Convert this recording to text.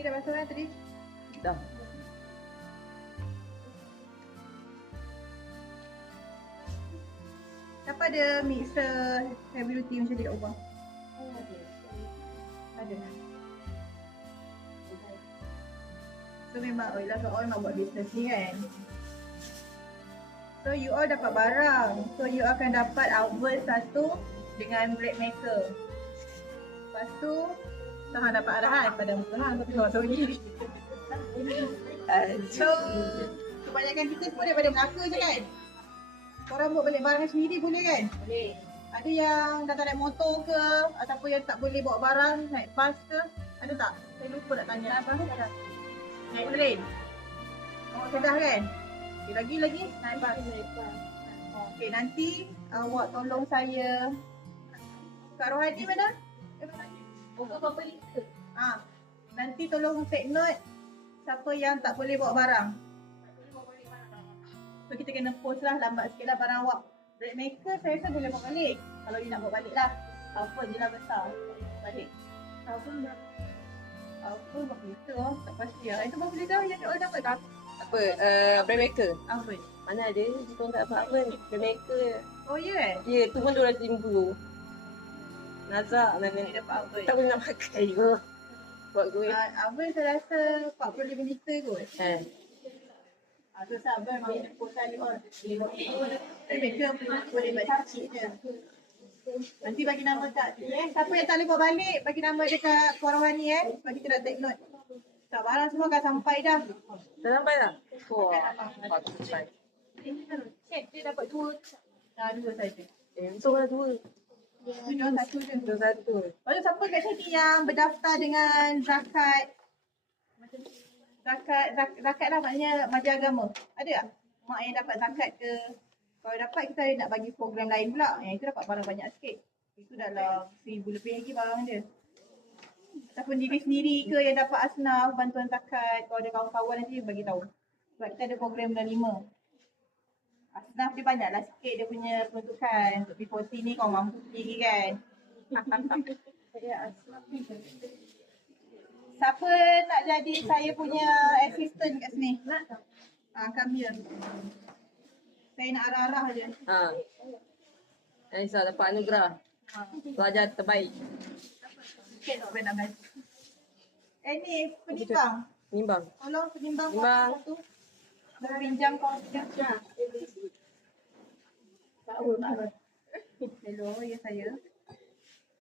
Ni dah basuh kan tadi? Dah. Siapa ada mixer heavy duty macam dia kat rumah? Ada. So memang Oila kat all nak buat business ni kan. So you all dapat barang. So you akan dapat oven satu dengan bread maker. Lepas tu Tahan dapat arahan pada muka hang tapi kau tahu ni. So kebanyakan kita semua daripada Melaka je kan. Korang buat balik barang sendiri boleh kan? Boleh. Ada yang datang naik motor ke ataupun yang tak boleh bawa barang naik bas ke? Ada tak? Saya lupa nak tanya. Naik train. Awak kedah kan? Okay, lagi naik bas. Okey, nanti awak tolong saya. Kak Rohani mana? Berapa liter? Nanti tolong take note siapa yang tak boleh bawa barang. So kita kena post lah lambat sikit lah barang awak. Bread maker saya rasa boleh bawa balik. Kalau you nak bawa balik lah. Oven je lah besar. Balik. Oven berapa liter oh? Tak pasti lah. Itu berapa liter yang all dapat tak? Apa? Bread maker? Oven. Mana ada? Kita tak dapat oven. Bread maker. Oh ya? Ya, tu pun 250. Nazak mana Dia dapat oven. tak boleh nak pakai juga. Buat gue. Oven saya rasa 45 liter kot. So sabar memang kita post kali all. Bread maker boleh buat kecil je. Nanti bagi nama kat siapa yang tak boleh bawa balik, bagi nama dekat Puan Rohani bagi kita dah take note. Tak, barang semua akan sampai dah. Dah sampai tak? Wah, patut sampai. Check dia dapat 2. Dua saja. So mana 2? Dua satu je. 2-1. Lepas tu siapa kat sini yang berdaftar dengan zakat? Zakat lah maknanya majlis agama. Ada tak? Mak yang dapat zakat ke? Kalau dapat kita nak bagi program lain pula. Yang itu dapat barang banyak sikit. Itu dalam 1000 lebih lagi barang dia. Ataupun diri sendiri ke yang dapat asnaf, bantuan zakat. Kalau ada kawan-kawan nanti bagi tahu. Sebab kita ada program dah 5. Asnaf dia banyaklah sikit dia punya peruntukan. Untuk P40 ni kau mampu sendiri kan. Siapa nak jadi saya punya assistant kat sini? Come here. Saya nak arah-arah je. Aisyah dapat anugerah. Pelajar terbaik. Sikit tak pernah belajar. Ni penimbang. Nimbang. Tolong penimbang Nimbang. satu. Berpinjam kau sekejap. Hello, ya saya.